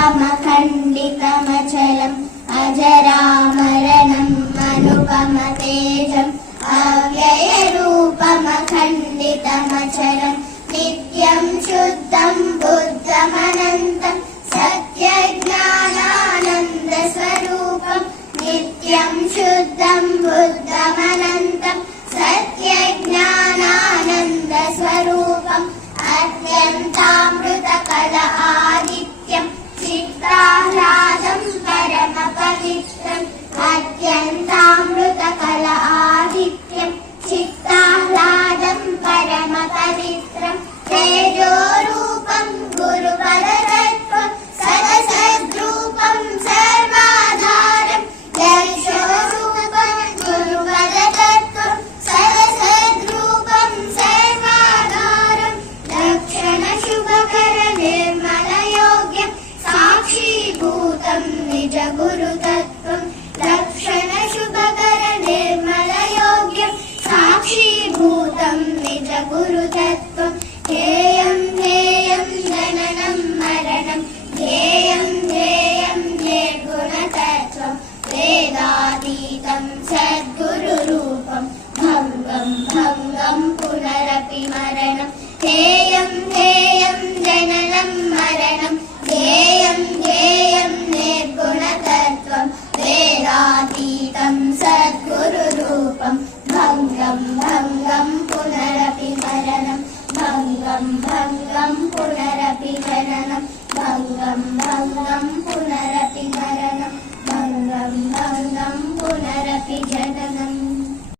स्वरूपमखण्डितमचलम् अजरामरणम् अनुपमतेजम् अव्ययरूपमखण्डितमचलम् नित्यम् शुद्धम् बुद्धमनन्तम् सत्यज्ञानानन्दस्वरूपम् नित्यम् शुद्धम् बुद्धमनन्तम् सत्यज्ञानानन्दस्वरूपम् अत्यन्तामृतकल आदित्यम् चित्राह्लादम् परमपवित्रम् अत्यन्तामृतकल आदित्यम् चित्राह्लादम् परमपवित्रम् तेजोरूपम् गुरुपदतत्त्वम् सदसद्रूपम् सर्वाधारम् यशोरूपम् गुरुपदतत्त्वम् सदसद्रूपम् सर्वाधारम् लक्षणशुभकर निर्मलयोग्यम् साक्षीभूतम् निजगुरुतत्त्वम् लक्षणशुभकर निर्मलयोग्यम् साक्षीभूतम् निजगुरुतत्त्वम् ध्येयम् ध्येयम् जननम् मरणम् ध्येयम् ध्येयम् निर्गुणतत्त्वम् वेदातीतम् सद्गुरुरूपम् भङ्गम् भङ्गम् पुनरपि मरणम् ध्येयम् ध्येयम् जननम् मरणम् ध्येयम्